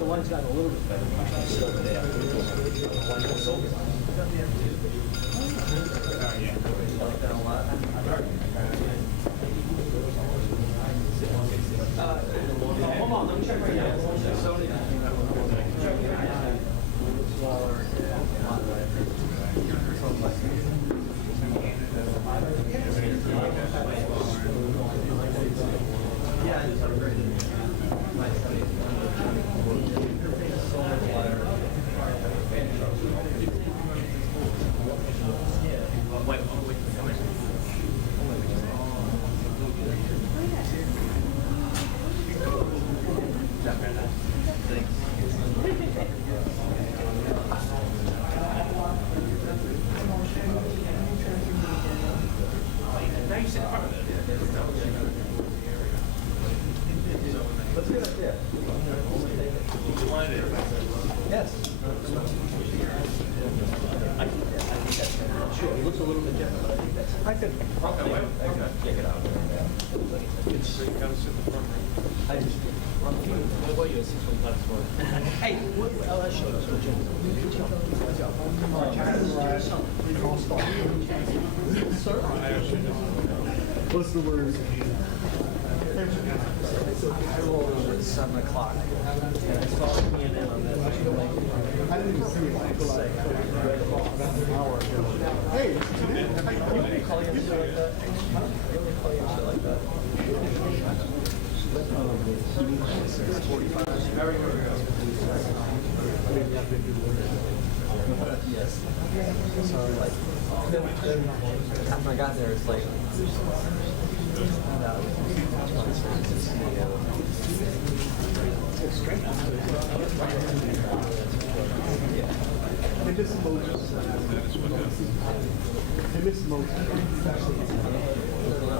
The line's gotten a little bit better. It's over there. The line goes over. I like that a lot. Hold on, let me check right now. Yeah, it's upgraded. Let's get up there. Yes. I think that's sure. It looks a little bit different, but I think that's. I could. Okay. Check it out. I just. What about you? 615. Hey, I'll show you. Sir. What's the word? I rolled over at 7 o'clock. And I saw me in on this. I didn't even see it until I about an hour ago. Hey, You can call you shit like that. I don't really call you shit like that. 6:45. Very good. Yes. So like after I got there, it's like. It's strange. They miss Moses. They miss Moses.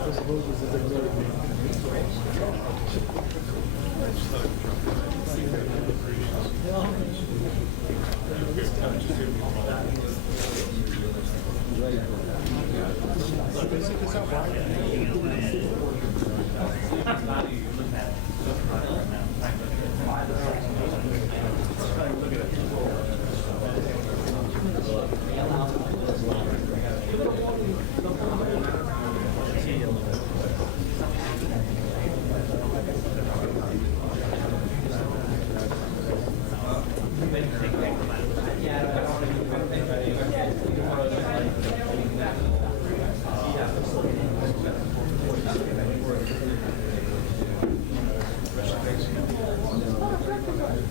This Moses is a really big.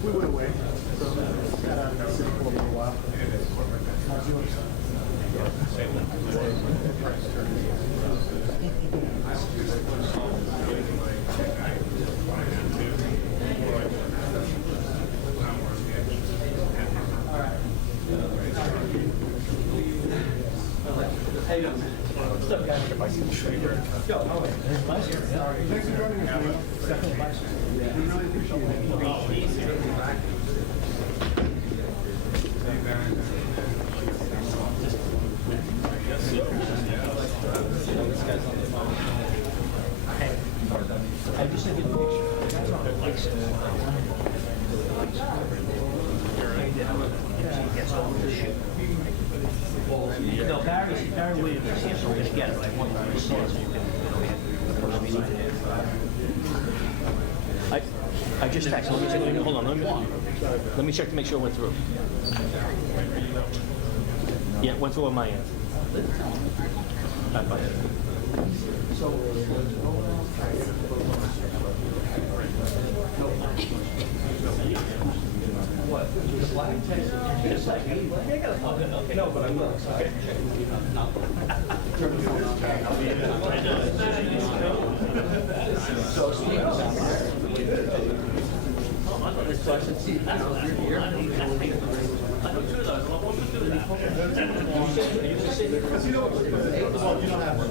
We went away. So got out of the city for a little while. How's yours? How you doing? What's up, guys? Yo, how are you? Thanks for joining us, man. Definitely. We really appreciate it. I just need to get a picture. likes to. He gets all the shit. No, Barry Williams is here, so we're gonna get it, but I want you to see it so you can, I just texted, let me check, hold on, let me check to make sure it went through. Yeah, it went through on my end. Bye. What? The flag test? Just like, okay. No, but I will. Okay. So Steve was out there. So I said, Steve, you're here. I know two of those. I want to do that. You don't have one.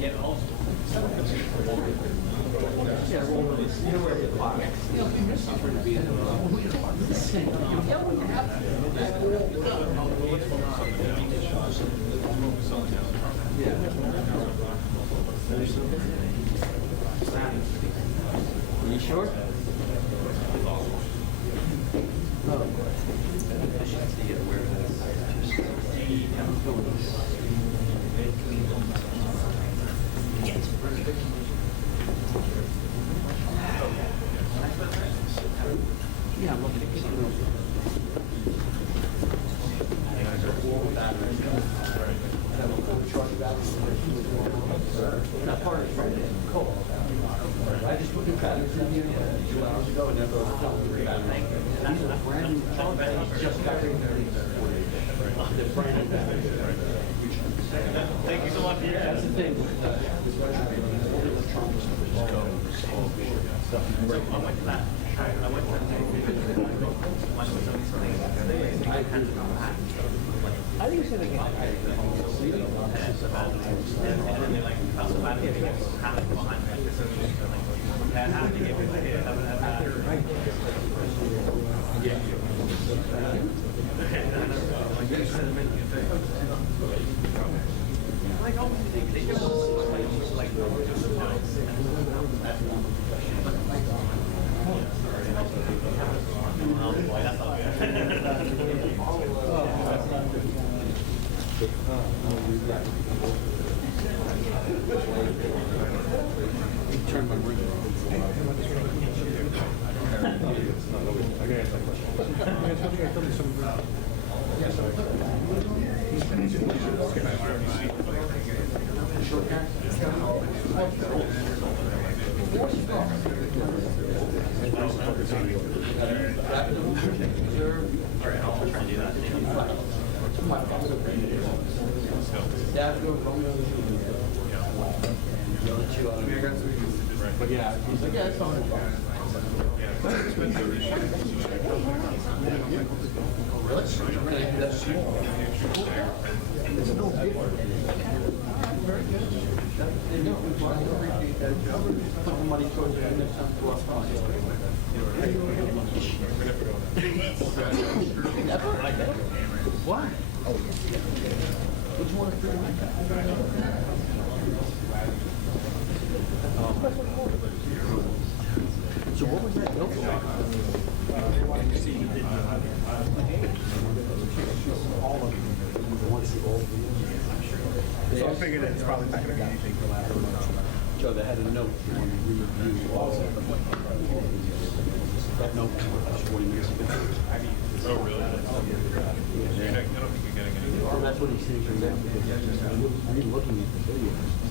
Yeah, also. Yeah, roll this. You know where the clock is. Are you sure? Yeah, I'm looking at not part of it. Cool. I just put the traffic 2 hours ago and never these are brand new trucks. Just got rid of the brand new. Thank you so much. That's the thing. I went to that. I went to I think it's going to get turn my ring But yeah, he's like, yeah, it's fine. Really? That's small. It's no different. Very good. Put the money towards the next time to us. Why? Which one is pretty like so what was that built for? All of them. So I figured it's probably not going to be anything for last month. Joe, they had a note when we reviewed all of them. That note was 40 minutes ago. Oh, really? I don't think you're getting any. Well, that's what he's saying from there. I've been looking at the videos.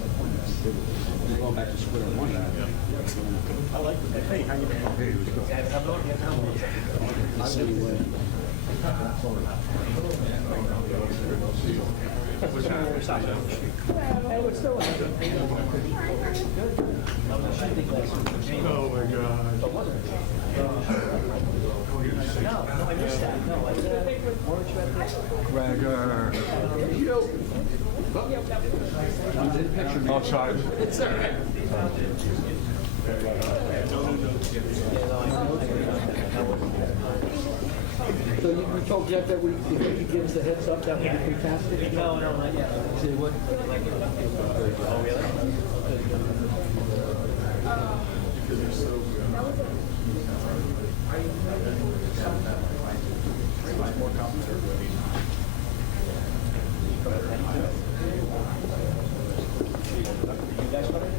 We're going back to square one. I like the hey, how you doing? Hey, it was good. The same way. Oh my God. No, I missed that. No, I didn't. Gregor. Outside. It's okay. So you told Jeff that if he could give us a heads up, that would be fantastic? No, not yet. Say what? Oh, really? More complicated. You guys got it?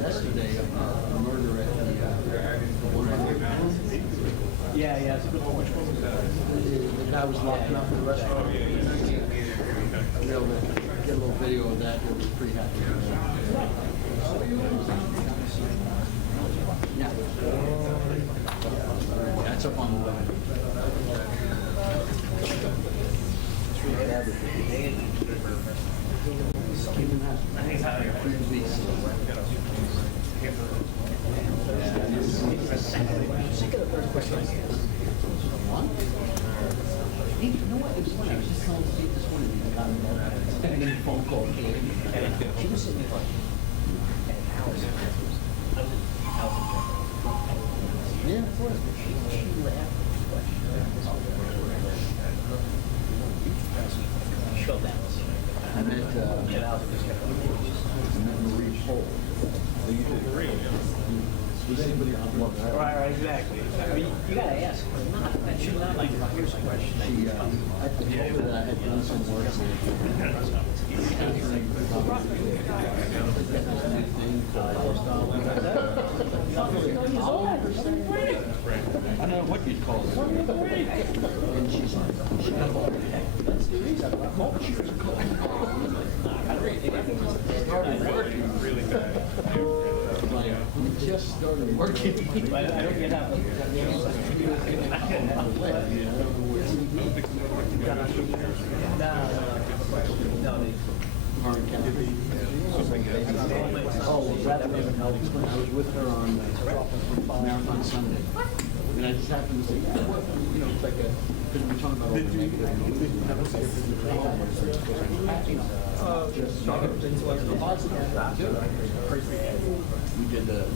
Yesterday, a murder at Yeah, it's a good one. Which one was that? the guy was locking up the restaurant. I was able to get a little video of that. It was pretty happy. Yeah. That's up on the way. I think it's having a pretty big Hey, you know what? It was funny. I was just telling Steve this morning. I got involved. And then the phone call came. And she was sitting there like, yeah, of course. But she laughed. Show that. I met Marie Cole. Right, exactly. I mean, you gotta ask. That should not like. Here's a question. I told her that I had done some work with I don't know what you'd call it. And she's like, that's the reason. She was cold. Started working. Really bad. We just started working. I don't get out. No, Oh, rather than I was with her on Marathon Sunday. And I just happened to say, yeah, what, you know, it's like a, because we're talking about all the negative. We did the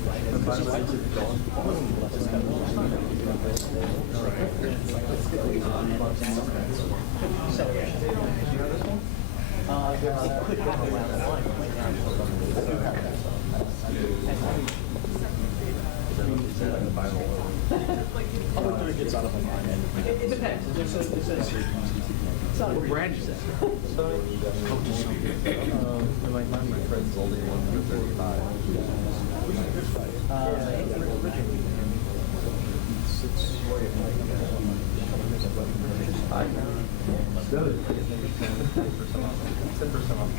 it could happen around the line. Probably it gets out of my mind. It depends. It's not a brand set. My friend's only 135. Good. 10% off.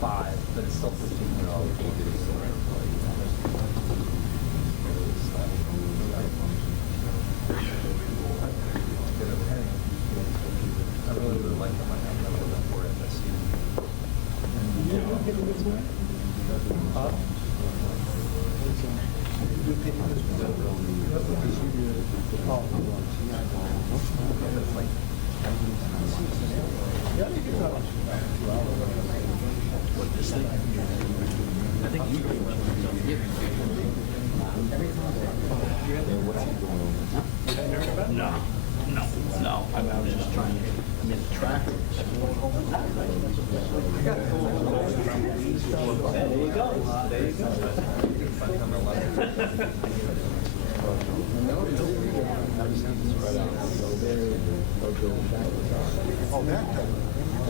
5, but it's still $15. I really would like them. I have never done for FSU. I think you No. I was just trying to get the trackers. There you go. There you go.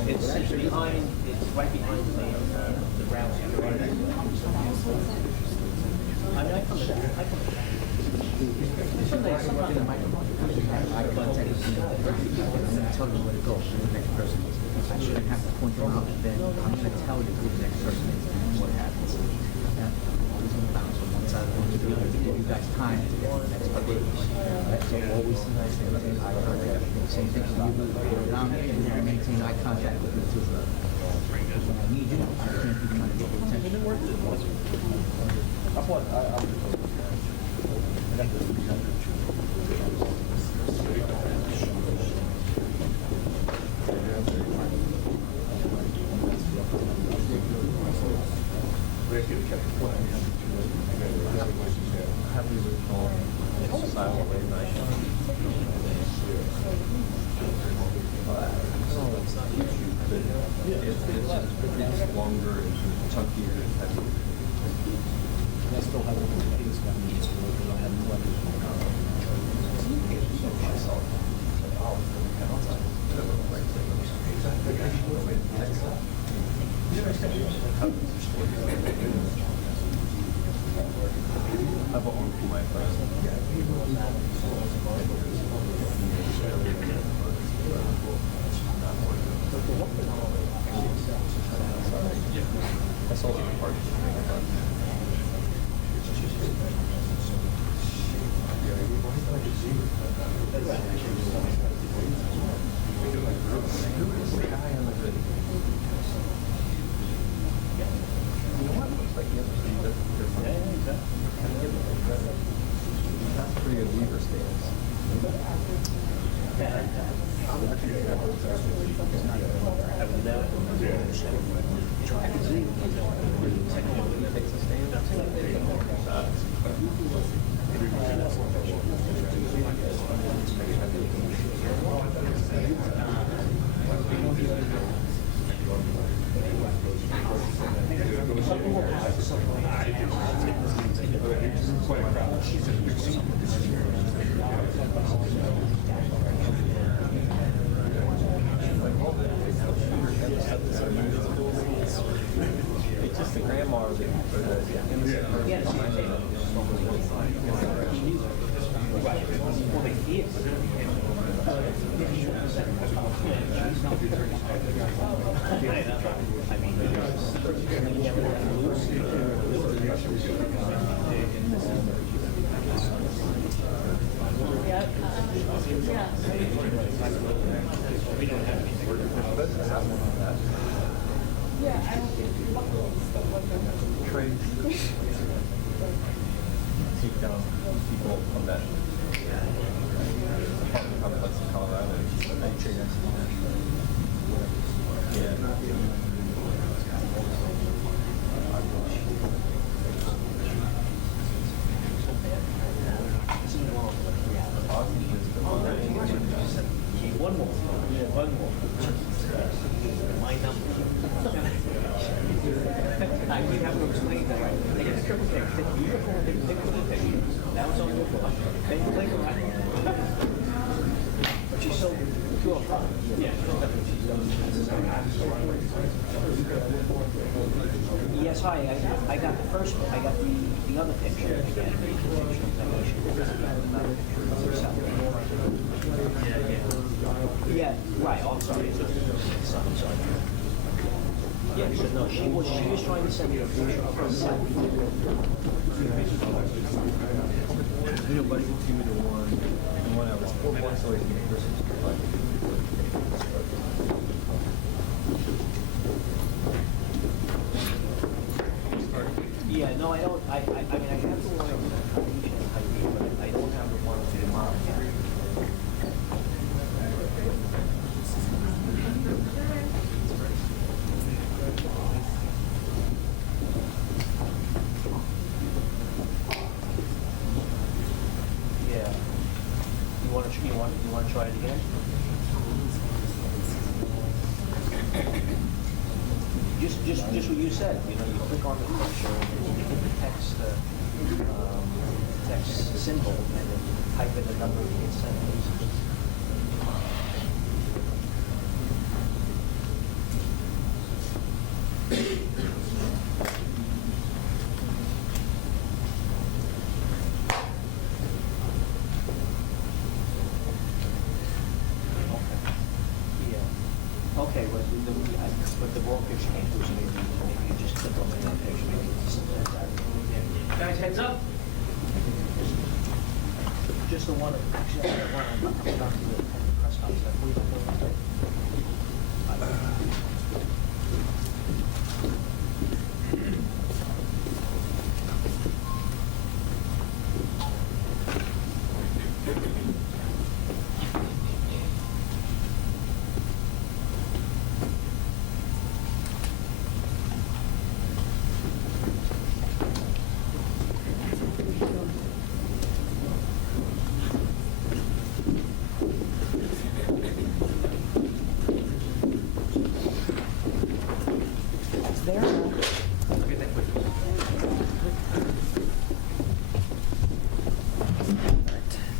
It's behind, it's right behind the ground. I mean, I come to that. Sometimes the microphone comes in, eye contact with me, and tell you where to go to the next person. I shouldn't have to point them out, then I'm going to tell you who the next person is and what happens. He's going to bounce from one side of the room to the other to give you guys time to get to the next person. So always maintain eye contact. Same thing for you. Down here, you have to maintain eye contact with me too. Because when I need you, I can't be trying to get your attention. That's what I'm I bought one for my friend. I sold it in part. You know what? Looks like he has a pretty good. That's pretty good weaver stance. Takes a stand. It's just the grandma or the innocent person. Trade. Take down people from that apartment complex in Colorado. I trade next to them. One more. Yeah, one more. My number. I would have to explain that. They get a triple pick. You get one, they pick one picture. That was on your phone. Then you click around. But she sold 205. Yeah. Yes, hi. I got the first one. I got the other picture. Yeah, right. Oh, I'm sorry. I'm sorry. Yeah, no, she was trying to send me a picture of herself. You know, buddy, give me the one hour. 4 points away from the Christmas. Yeah, no, I don't. I mean, I have the one of but I don't have the one of the mom. Yeah. You want to try it again? Just what you said. You know, you click on the picture and you hit the text symbol and then type in the number you get sent. Okay, but the ball picture came through, so maybe you just click on the picture, maybe it's something like that. Guys, heads up. Just the one, actually, I got one, I'm about to do the press conference, I believe I'm going to do.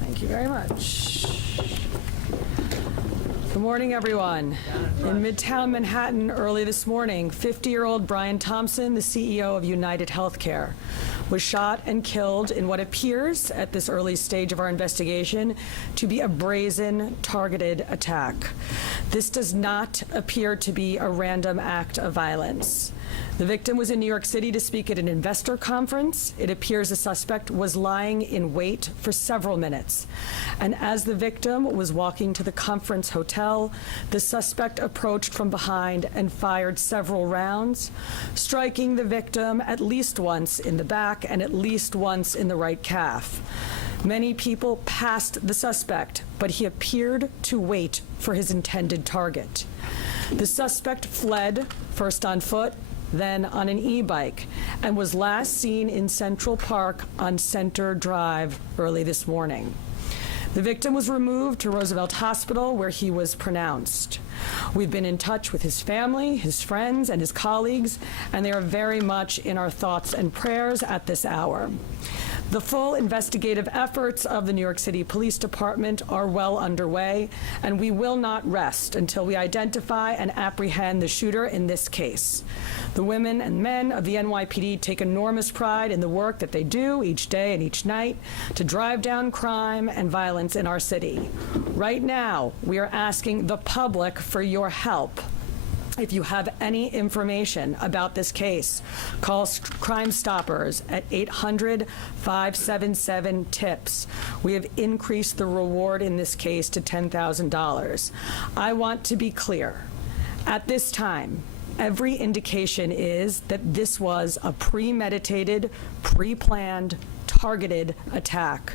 Thank you very much. Good morning, everyone. In midtown Manhattan early this morning, 50-year-old Brian Thompson, the CEO of UnitedHealthcare, was shot and killed in what appears, at this early stage of our investigation, to be a brazen, targeted attack. This does not appear to be a random act of violence. The victim was in New York City to speak at an investor conference. It appears the suspect was lying in wait for several minutes. And as the victim was walking to the conference hotel, the suspect approached from behind and fired several rounds, striking the victim at least once in the back and at least once in the right calf. Many people passed the suspect, but he appeared to wait for his intended target. The suspect fled, first on foot, then on an e-bike, and was last seen in Central Park on Center Drive early this morning. The victim was removed to Roosevelt Hospital, where he was pronounced. We've been in touch with his family, his friends, and his colleagues, and they are very much in our thoughts and prayers at this hour. The full investigative efforts of the New York City Police Department are well underway, and we will not rest until we identify and apprehend the shooter in this case. The women and men of the NYPD take enormous pride in the work that they do each day and each night to drive down crime and violence in our city. Right now, we are asking the public for your help. If you have any information about this case, call Crime Stoppers at 800-577-TIPS. We have increased the reward in this case to $10,000. I want to be clear. At this time, every indication is that this was a premeditated, pre-planned, targeted attack.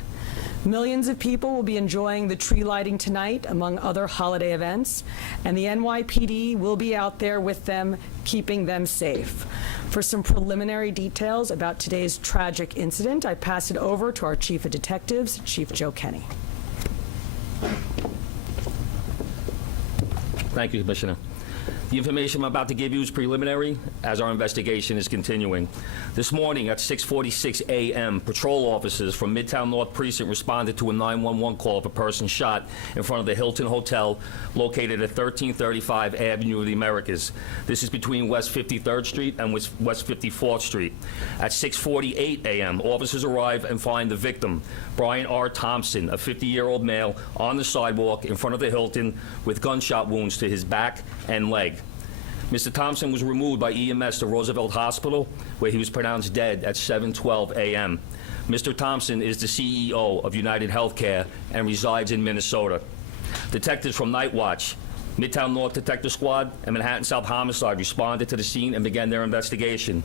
Millions of people will be enjoying the tree lighting tonight, among other holiday events, and the NYPD will be out there with them, keeping them safe. For some preliminary details about today's tragic incident, I pass it over to our Chief of Detectives, Chief Joe Kenny. Thank you, Commissioner. The information I'm about to give you is preliminary as our investigation is continuing. This morning at 6:46 a.m., patrol officers from Midtown North Precinct responded to a 911 call of a person shot in front of the Hilton Hotel located at 1335 Avenue of the Americas. This is between West 53rd Street and West 54th Street. At 6:48 a.m., officers arrive and find the victim, Brian R. Thompson, a 50-year-old male, on the sidewalk in front of the Hilton with gunshot wounds to his back and leg. Mr. Thompson was removed by EMS to Roosevelt Hospital, where he was pronounced dead at 7:12 a.m. Mr. Thompson is the CEO of UnitedHealthcare and resides in Minnesota. Detectives from Night Watch, Midtown North Detective Squad, and Manhattan South Homicide responded to the scene and began their investigation.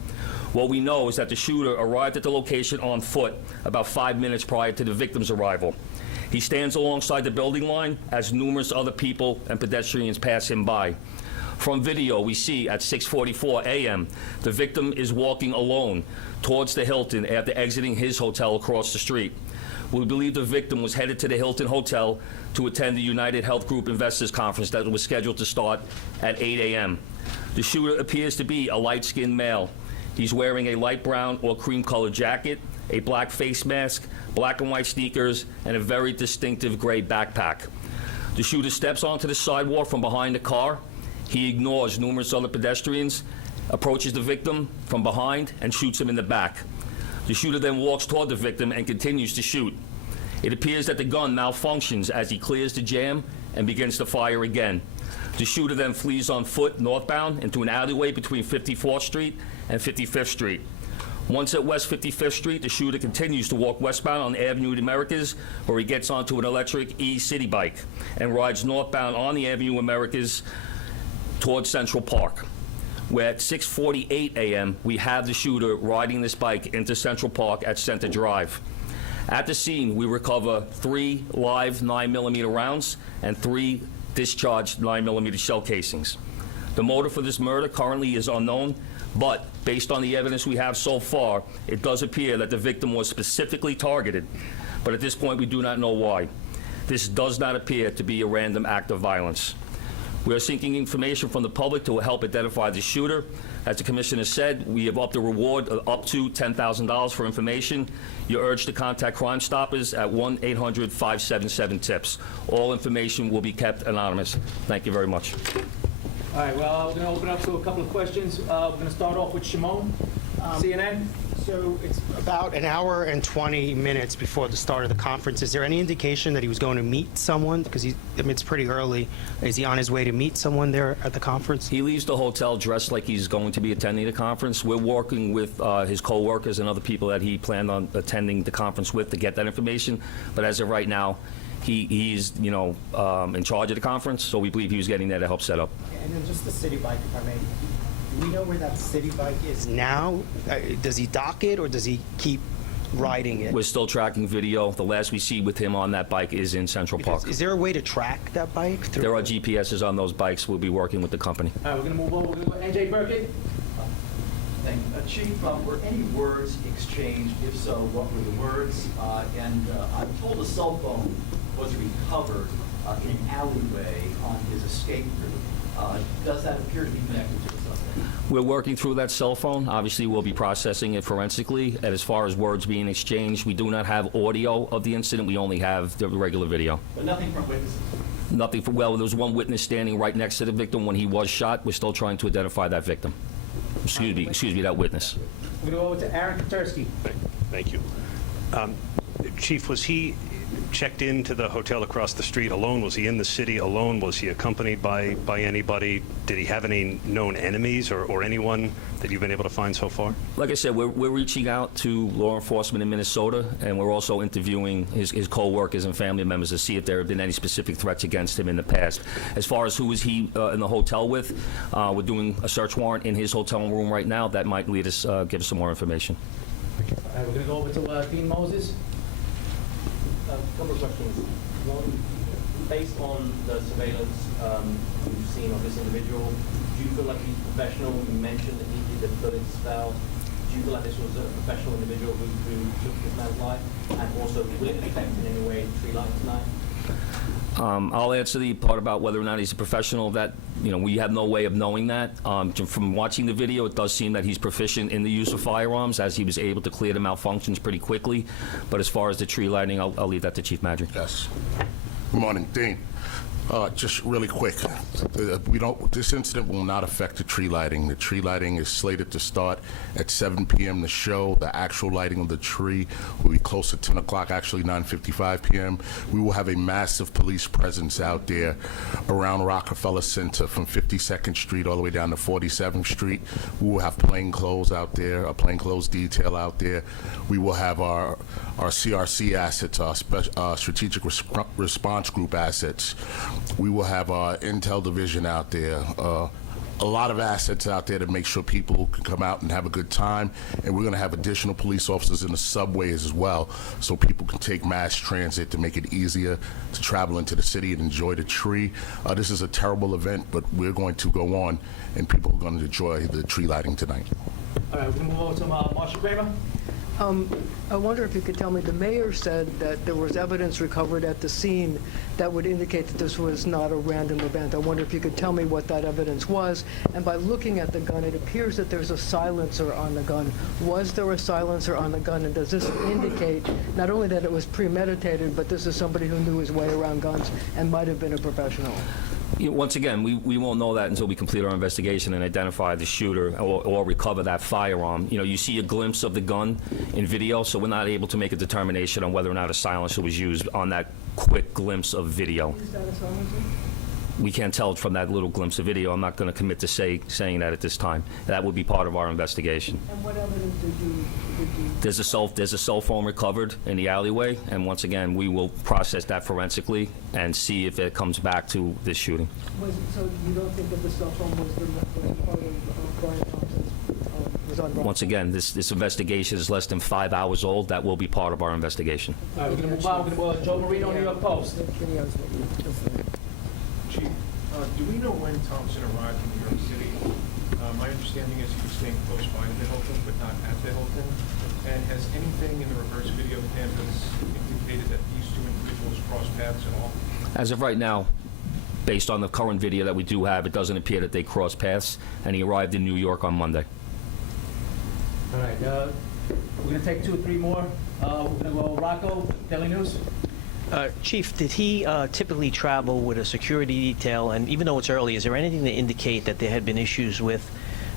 What we know is that the shooter arrived at the location on foot about 5 minutes prior to the victim's arrival. He stands alongside the building line as numerous other people and pedestrians pass him by. From video, we see at 6:44 a.m., the victim is walking alone towards the Hilton after exiting his hotel across the street. We believe the victim was headed to the Hilton Hotel to attend the United Health Group Investors Conference that was scheduled to start at 8 a.m. The shooter appears to be a light-skinned male. He's wearing a light brown or cream-colored jacket, a black face mask, black and white sneakers, and a very distinctive gray backpack. The shooter steps onto the sidewalk from behind the car. He ignores numerous other pedestrians, approaches the victim from behind, and shoots him in the back. The shooter then walks toward the victim and continues to shoot. It appears that the gun malfunctions as he clears the jam and begins to fire again. The shooter then flees on foot northbound into an alleyway between 54th Street and 55th Street. Once at West 55th Street, the shooter continues to walk westbound on Avenue of the Americas, where he gets onto an electric e-city bike and rides northbound on the Avenue of Americas towards Central Park, where at 6:48 a.m. we have the shooter riding this bike into Central Park at Center Drive. At the scene, we recover 3 live 9mm rounds and 3 discharged 9mm shell casings. The motive for this murder currently is unknown, but based on the evidence we have so far, it does appear that the victim was specifically targeted, but at this point we do not know why. This does not appear to be a random act of violence. We are seeking information from the public to help identify the shooter. As the Commissioner said, we have upped the reward up to $10,000 for information. You're urged to contact Crime Stoppers at 1-800-577-TIPS. All information will be kept anonymous. Thank you very much. All right, well, we're going to open up to a couple of questions. We're going to start off with Shimon, CNN. So it's about an hour and 20 minutes before the start of the conference. Is there any indication that he was going to meet someone? Because it's pretty early. Is he on his way to meet someone there at the conference? He leaves the hotel dressed like he's going to be attending the conference. We're working with his co-workers and other people that he planned on attending the conference with to get that information. But as of right now, he's in charge of the conference, so we believe he was getting there to help set up. And then just the city bike, if I may. Do we know where that city bike is now? Does he dock it, or does he keep riding it? We're still tracking video. The last we see with him on that bike is in Central Park. Is there a way to track that bike? There are GPSs on those bikes. We'll be working with the company. All right, we're going to move on. We're going to go NJ Burkett. Thank you. Chief, were any words exchanged? If so, what were the words? And I'm told a cell phone was recovered in an alleyway on his escape route. Does that appear to be connected to the suspect? We're working through that cell phone. Obviously, we'll be processing it forensically. And as far as words being exchanged, we do not have audio of the incident. We only have the regular video. But nothing from witnesses? Nothing. Well, there was one witness standing right next to the victim when he was shot. We're still trying to identify that victim. Excuse me, that witness. We're going to go over to Aaron Katursky. Thank you. Chief, was he checked into the hotel across the street alone? Was he in the city alone? Was he accompanied by anybody? Did he have any known enemies or anyone that you've been able to find so far? Like I said, we're reaching out to law enforcement in Minnesota, and we're also interviewing his co-workers and family members to see if there have been any specific threats against him in the past. As far as who is he in the hotel with, we're doing a search warrant in his hotel room right now. That might lead us, give us some more information. All right, we're going to go over to Dean Moses. A couple of questions. One, based on the surveillance you've seen of this individual, do you feel like he's professional? You mentioned that he did the bullets fell. Do you feel like this was a professional individual who took this man's life? And also, will it affect in any way the tree line tonight? I'll answer the part about whether or not he's a professional. That, we have no way of knowing that. From watching the video, it does seem that he's proficient in the use of firearms, as he was able to clear the malfunctions pretty quickly. But as far as the tree lighting, I'll leave that to Chief Madrick. Yes. Good morning, Dean. Just really quick, this incident will not affect the tree lighting. The tree lighting is slated to start at 7 p.m. The show, the actual lighting of the tree will be close to 10 o'clock, actually 9:55 p.m. We will have a massive police presence out there around Rockefeller Center from 52nd Street all the way down to 47th Street. We will have plainclothes out there, a plainclothes detail out there. We will have our CRC assets, our Strategic Response Group assets. We will have our Intel division out there, a lot of assets out there to make sure people can come out and have a good time. And we're going to have additional police officers in the subways as well, so people can take mass transit to make it easier to travel into the city and enjoy the tree. This is a terrible event, but we're going to go on, and people are going to enjoy the tree lighting tonight. All right, we're going to move over to Marshall Kramer. I wonder if you could tell me, the mayor said that there was evidence recovered at the scene that would indicate that this was not a random event. I wonder if you could tell me what that evidence was. And by looking at the gun, it appears that there's a silencer on the gun. Was there a silencer on the gun? And does this indicate not only that it was premeditated, but this is somebody who knew his way around guns and might have been a professional? Once again, we won't know that until we complete our investigation and identify the shooter or recover that firearm. You see a glimpse of the gun in video, so we're not able to make a determination on whether or not a silencer was used on that quick glimpse of video. Is that a silencer? We can't tell from that little glimpse of video. I'm not going to commit to saying that at this time. That would be part of our investigation. And what evidence did you There's a cell phone recovered in the alleyway, and once again, we will process that forensically and see if it comes back to this shooting. So you don't think that the cell phone was part of Brian Thompson's, was on Brian? Once again, this investigation is less than 5 hours old. That will be part of our investigation. All right, we're going to move on. We're going to go to Joe Marino, New York Post. Chief, do we know when Thompson arrived in New York City? My understanding is he was staying close by to the Hilton, but not at the Hilton. And has anything in the reverse video cameras indicated that these two individuals crossed paths at all? As of right now, based on the current video that we do have, it doesn't appear that they crossed paths, and he arrived in New York on Monday. All right, we're going to take 2 or 3 more. We're going to go Rocco, Daily News. Chief, did he typically travel with a security detail? And even though it's early, is there anything to indicate that there had been issues with,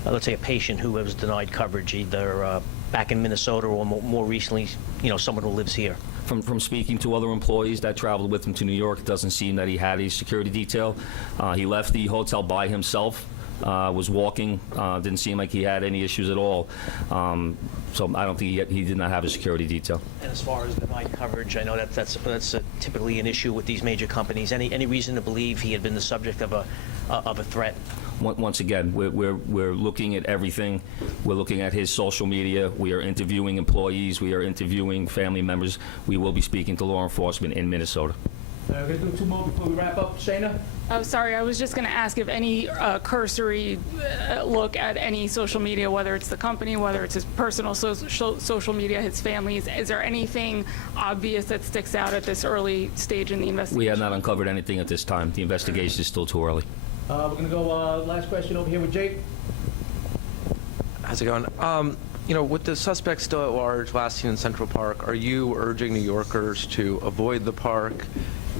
let's say, a patient who was denied coverage, either back in Minnesota or more recently, someone who lives here? From speaking to other employees that traveled with him to New York, it doesn't seem that he had a security detail. He left the hotel by himself, was walking, didn't seem like he had any issues at all. So I don't think he did not have a security detail. And as far as denied coverage, I know that's typically an issue with these major companies. Any reason to believe he had been the subject of a threat? Once again, we're looking at everything. We're looking at his social media. We are interviewing employees. We are interviewing family members. We will be speaking to law enforcement in Minnesota. We're going to do 2 more before we wrap up. Shayna? Oh, sorry. I was just going to ask if any cursory look at any social media, whether it's the company, whether it's his personal social media, his family's, is there anything obvious that sticks out at this early stage in the investigation? We have not uncovered anything at this time. The investigation is still too early. We're going to go last question over here with Jake. How's it going? With the suspect still at large, last seen in Central Park, are you urging New Yorkers to avoid the park?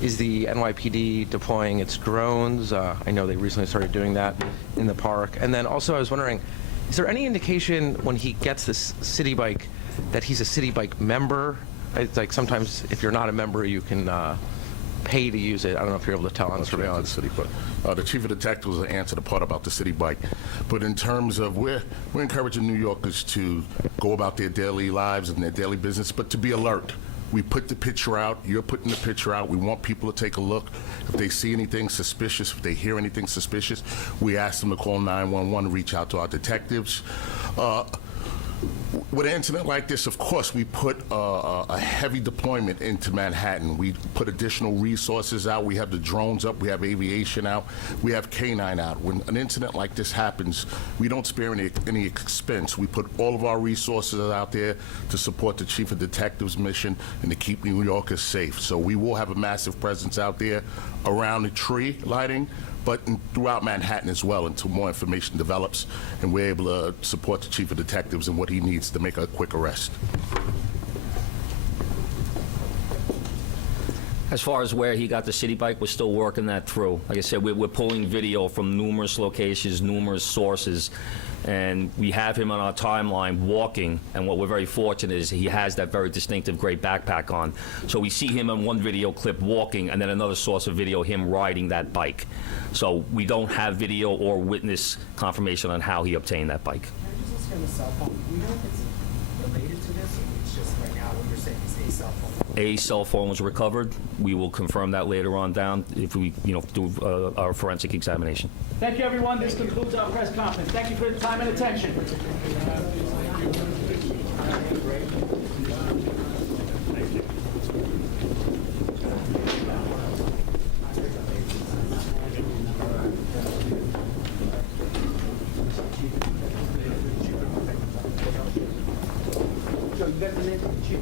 Is the NYPD deploying its drones? I know they recently started doing that in the park. And then also I was wondering, is there any indication when he gets this city bike that he's a city bike member? It's like sometimes if you're not a member, you can pay to use it. I don't know if you're able to tell on surveillance. The chief of detectives will answer the part about the city bike. But in terms of we're encouraging New Yorkers to go about their daily lives and their daily business, but to be alert. We put the picture out. You're putting the picture out. We want people to take a look. If they see anything suspicious, if they hear anything suspicious, we ask them to call 911, reach out to our detectives. With an incident like this, of course, we put a heavy deployment into Manhattan. We put additional resources out. We have the drones up. We have aviation out. We have K-9 out. When an incident like this happens, we don't spare any expense. We put all of our resources out there to support the chief of detectives' mission and to keep New Yorkers safe. So we will have a massive presence out there around the tree lighting, but throughout Manhattan as well until more information develops and we're able to support the chief of detectives and what he needs to make a quick arrest. As far as where he got the city bike, we're still working that through. Like I said, we're pulling video from numerous locations, numerous sources, and we have him on our timeline walking, and what we're very fortunate is he has that very distinctive gray backpack on. So we see him in one video clip walking, and then another source of video, him riding that bike. So we don't have video or witness confirmation on how he obtained that bike. Can I just ask on the cell phone? Do we know if it's related to this, or it's just right now what you're saying is a cell phone? A cell phone was recovered. We will confirm that later on down if we, do our forensic examination. Thank you, everyone. This concludes our press conference. Thank you for your time and attention. Joe, you got the name of the chief?